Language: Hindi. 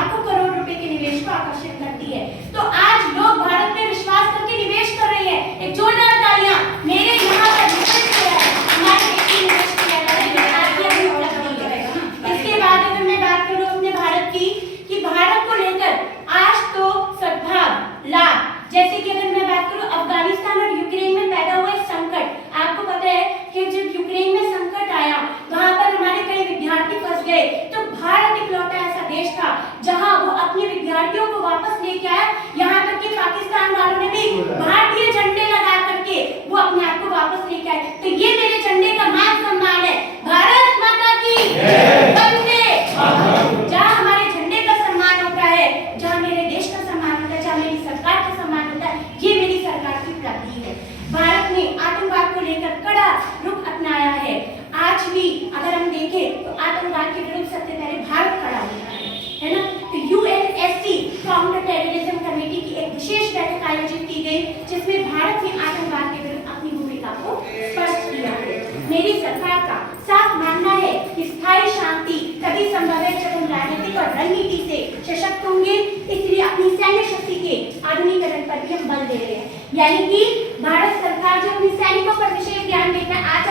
लाखों करोड़ रुपए के निवेश को आकर्षित करती है। तो आज लोग भारत में विश्वास करके निवेश कर रहे हैं। एक जोरदार तालियां मेरे यहाँ पर निवेश किया है, हमारे देश में निवेश किया है। इसके बाद अगर मैं बात करूं अपने भारत की, कि भारत को लेकर आज तो सद्भाव लाभ, जैसे कि अगर मैं बात करूं अफगानिस्तान और यूक्रेन में पैदा हुए संकट, आपको पता है कि जब यूक्रेन में संकट आया वहां पर हमारे कई विद्यार्थी फंस गए, तो भारत इकलौता ऐसा देश था जहां वो अपने विद्यार्थियों को वापस लेके आया। यहाँ तक कि पाकिस्तान वालों ने भी भारतीय झंडे लगा करके वो अपने आप को वापस लेके आए। तो ये मेरे झंडे का मान सम्मान है। भारत माता की वंदे। जहाँ हमारे झंडे का सम्मान होता है, जहाँ मेरे देश का सम्मान होता है, जहाँ मेरी सरकार का सम्मान होता है, ये मेरी सरकार की उपलब्धि है। भारत ने आतंकवाद को लेकर कड़ा रुख अपनाया है। आज भी अगर हम देखें तो आतंकवाद के विरुद्ध सबसे पहले भारत खड़ा होता है ना। तो यूएनएससी काउंटर टेररिज्म कमेटी की एक विशेष बैठक आयोजित की गई, जिसमें भारत ने आतंकवाद के विरुद्ध अपनी भूमिका को स्पष्ट किया है। मेरी सरकार का साफ मानना है कि स्थायी शांति तभी संभव है जब हम राजनीतिक और रणनीति से सशक्त होंगे। इसलिए अपनी सैन्य शक्ति के आधुनिकीकरण पर भी हम बल दे रहे हैं। यानी कि भारत सरकार जो अपने सैनिकों पर विशेष ध्यान देता है। आज